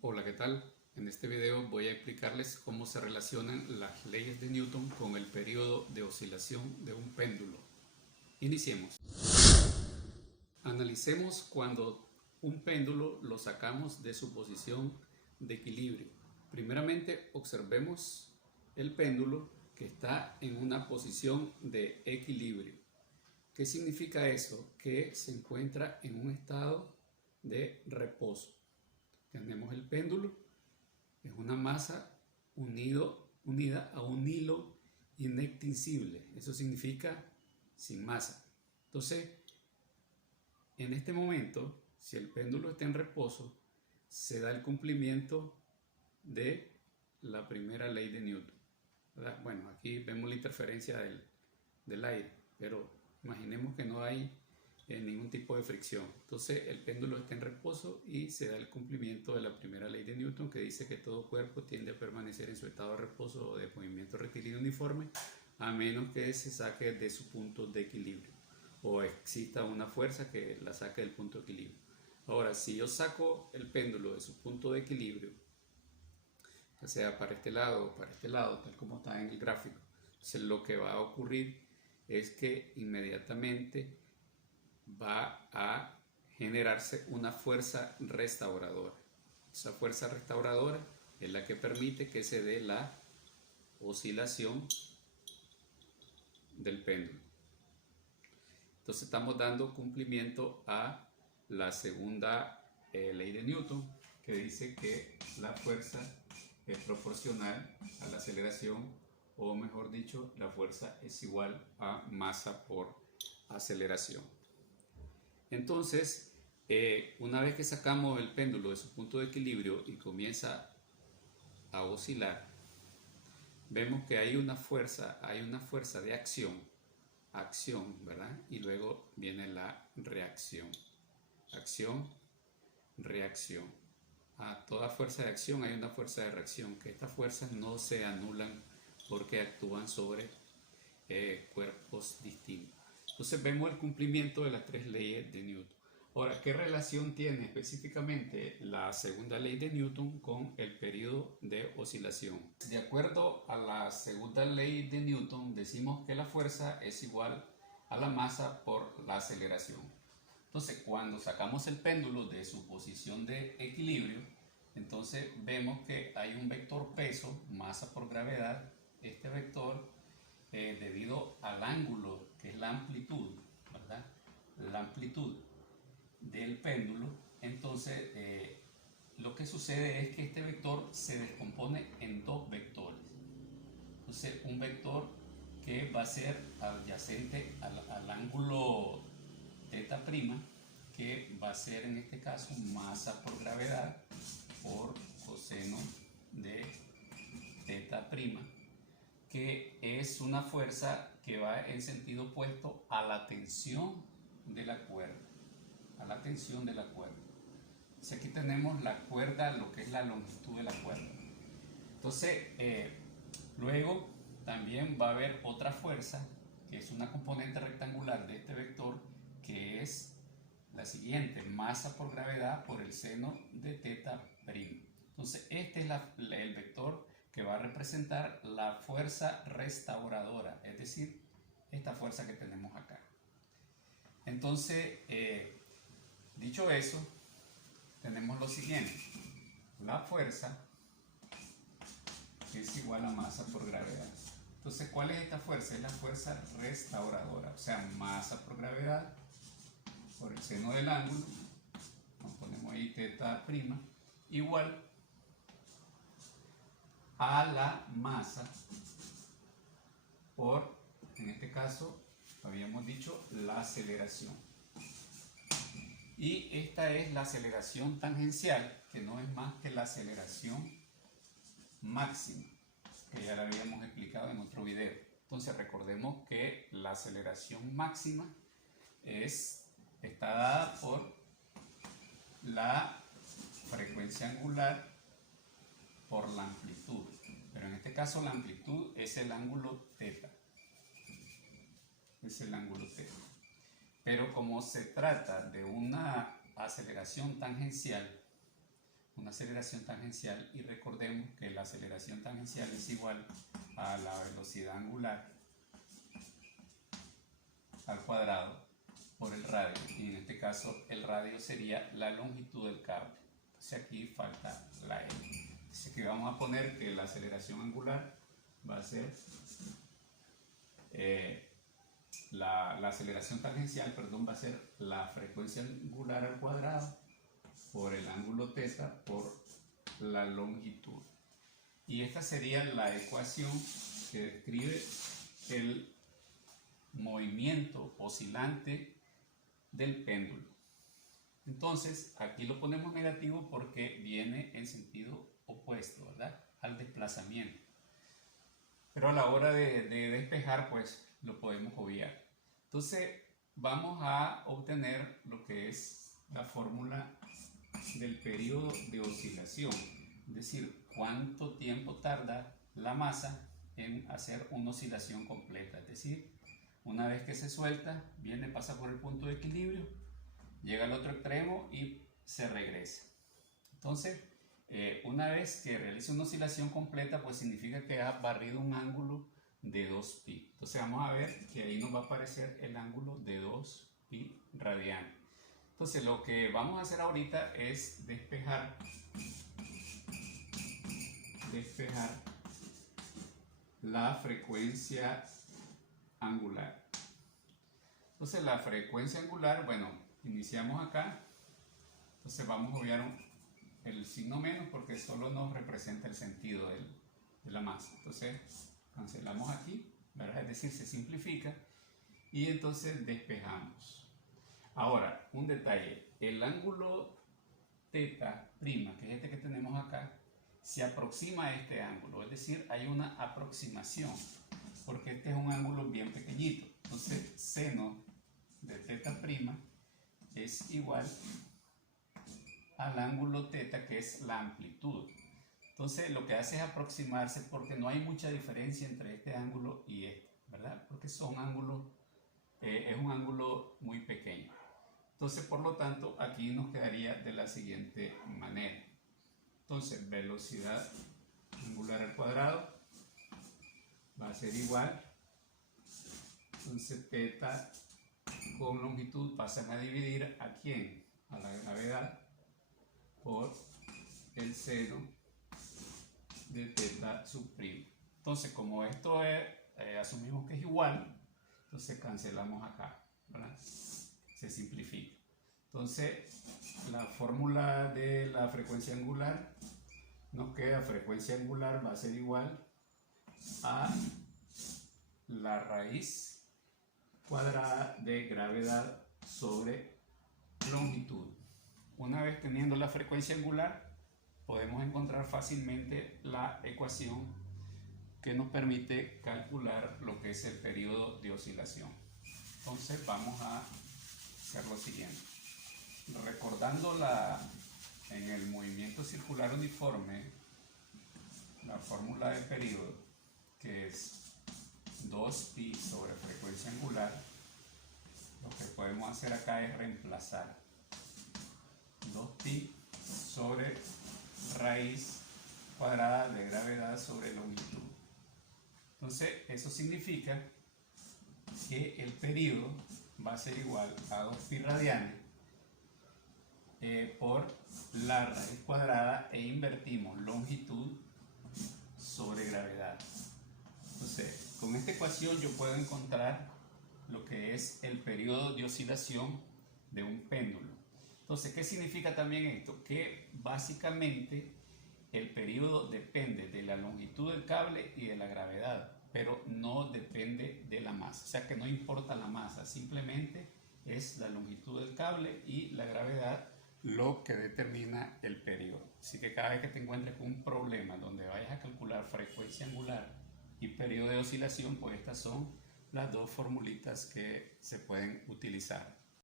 Hola, ¿qué tal? En este video voy a explicarles cómo se relacionan las leyes de Newton con el periodo de oscilación de un péndulo. Iniciemos. Analicemos cuando un péndulo lo sacamos de su posición de equilibrio. Primeramente observemos el péndulo que está en una posición de equilibrio. ¿Qué significa eso? Que se encuentra en un estado de reposo. Tenemos el péndulo, es una masa unida a un hilo inextinguible. Eso significa sin masa. Entonces, en este momento, si el péndulo está en reposo, se da el cumplimiento de la primera ley de Newton, ¿verdad? Bueno, aquí vemos la interferencia del aire, pero imaginemos que no hay ningún tipo de fricción. Entonces el péndulo está en reposo y se da el cumplimiento de la primera ley de Newton, que dice que todo cuerpo tiende a permanecer en su estado de reposo o de movimiento rectilíneo uniforme a menos que se saque de su punto de equilibrio o exista una fuerza que la saque del punto de equilibrio. Ahora, si yo saco el péndulo de su punto de equilibrio, ya sea para este lado o para este lado, tal como está en el gráfico, entonces lo que va a ocurrir es que inmediatamente va a generarse una fuerza restauradora. Esa fuerza restauradora es la que permite que se dé la oscilación del péndulo. Entonces estamos dando cumplimiento a la segunda ley de Newton, que dice que la fuerza es proporcional a la aceleración, o mejor dicho, la fuerza es igual a masa por aceleración. Entonces, una vez que sacamos el péndulo de su punto de equilibrio y comienza a oscilar, vemos que hay una fuerza de acción, ¿verdad? Y luego viene la reacción, acción, reacción. A toda fuerza de acción hay una fuerza de reacción, que estas fuerzas no se anulan porque actúan sobre cuerpos distintos. Entonces vemos el cumplimiento de las tres leyes de Newton. Ahora, ¿qué relación tiene específicamente la segunda ley de Newton con el periodo de oscilación? De acuerdo a la segunda ley de Newton, decimos que la fuerza es igual a la masa por la aceleración. Entonces, cuando sacamos el péndulo de su posición de equilibrio, entonces vemos que hay un vector peso, masa por gravedad. Este vector, debido al ángulo, que es la amplitud, ¿verdad? La amplitud del péndulo, entonces lo que sucede es que este vector se descompone en dos vectores. Entonces, un vector que va a ser adyacente al ángulo θ'T', que va a ser en este caso masa por gravedad por coseno de θ', que es una fuerza que va en sentido opuesto a la tensión de la cuerda, Entonces aquí tenemos la cuerda, lo que es la longitud de la cuerda. Entonces, luego también va a haber otra fuerza, que es una componente rectangular de este vector, que es la siguiente, masa por gravedad por el seno de θ'T'. Entonces, este es el vector que va a representar la fuerza restauradora, es decir, esta fuerza que tenemos acá. Entonces, dicho eso, tenemos lo siguiente, la fuerza es igual a masa por gravedad. Entonces, ¿cuál es esta fuerza? Es la fuerza restauradora, o sea, masa por gravedad por el seno del ángulo, nos ponemos ahí θ', igual a la masa por, en este caso, habíamos dicho, la aceleración. Y esta es la aceleración tangencial, que no es más que la aceleración máxima, que ya la habíamos explicado en otro video. Entonces recordemos que la aceleración máxima está dada por la frecuencia angular por la amplitud, pero en este caso la amplitud es el ángulo θ. es el ángulo θ. Pero como se trata de una aceleración tangencial, y recordemos que la aceleración tangencial es igual a la velocidad angular al cuadrado por el radio, y en este caso el radio sería la longitud del cable. Entonces aquí falta la L. Entonces aquí vamos a poner que la aceleración angular va a ser la aceleración tangencial, perdón, va a ser la frecuencia angular al cuadrado por el ángulo θ por la longitud. Y esta sería la ecuación que describe el movimiento oscilante del péndulo. Entonces, aquí lo ponemos negativo porque viene en sentido opuesto, ¿verdad?, al desplazamiento. Pero a la hora de despejar, pues lo podemos obviar. Entonces, vamos a obtener lo que es la fórmula del periodo de oscilación, es decir, cuánto tiempo tarda la masa en hacer una oscilación completa. Es decir, una vez que se suelta, viene, pasa por el punto de equilibrio, llega al otro extremo y se regresa. Entonces, una vez que realiza una oscilación completa, pues significa que ha barrido un ángulo de 2π. Entonces vamos a ver que ahí nos va a aparecer el ángulo de 2π radianes. Entonces lo que vamos a hacer ahorita es despejar la frecuencia angular. Entonces la frecuencia angular, bueno, iniciamos acá. Entonces vamos a obviar el signo menos porque solo nos representa el sentido de la masa. Entonces cancelamos aquí, ¿verdad? Es decir, se simplifica y entonces despejamos. Ahora, un detalle, el ángulo θ', que es este que tenemos acá, se aproxima a este ángulo, es decir, hay una aproximación, porque este es un ángulo bien pequeñito. Entonces, seno de θ' es igual al ángulo θ, que es la amplitud. Entonces, lo que hace es aproximarse porque no hay mucha diferencia entre este ángulo y este, ¿verdad? Porque son ángulos, es un ángulo muy pequeño. Entonces, por lo tanto, aquí nos quedaría de la siguiente manera. Entonces, velocidad angular al cuadrado va a ser igual. Entonces, θ con longitud pasan a dividir ¿a quién? A la gravedad por el seno de θ sub'. Entonces, como esto es, asumimos que es igual, entonces cancelamos acá, ¿verdad? Se simplifica. Entonces, la fórmula de la frecuencia angular nos queda, frecuencia angular va a ser igual a la raíz cuadrada de gravedad sobre longitud. Una vez teniendo la frecuencia angular, podemos encontrar fácilmente la ecuación que nos permite calcular lo que es el periodo de oscilación. Entonces vamos a hacer lo siguiente. Recordando en el movimiento circular uniforme, la fórmula del periodo, que es 2π sobre frecuencia angular, lo que podemos hacer acá es reemplazar 2π sobre raíz cuadrada de gravedad sobre longitud. Entonces, eso significa que el periodo va a ser igual a 2π radianes por la raíz cuadrada e invertimos longitud sobre gravedad. Entonces, con esta ecuación yo puedo encontrar lo que es el periodo de oscilación de un péndulo. Entonces, ¿qué significa también esto? Que básicamente el periodo depende de la longitud del cable y de la gravedad, pero no depende de la masa. O sea que no importa la masa, simplemente es la longitud del cable y la gravedad lo que determina el periodo. Así que cada vez que te encuentres con un problema donde vayas a calcular frecuencia angular y periodo de oscilación, pues estas son las dos formulitas que se pueden utilizar.